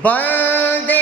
बंदे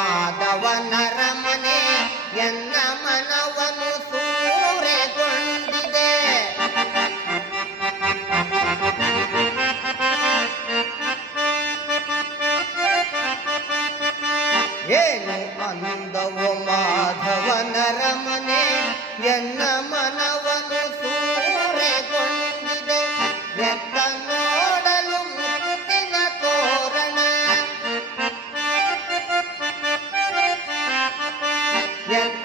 ಎನ್ನ ಮನವನು ಸೂರೆಗೊಂಡಿದೆ. ಏನು ಅಂದವು yeah.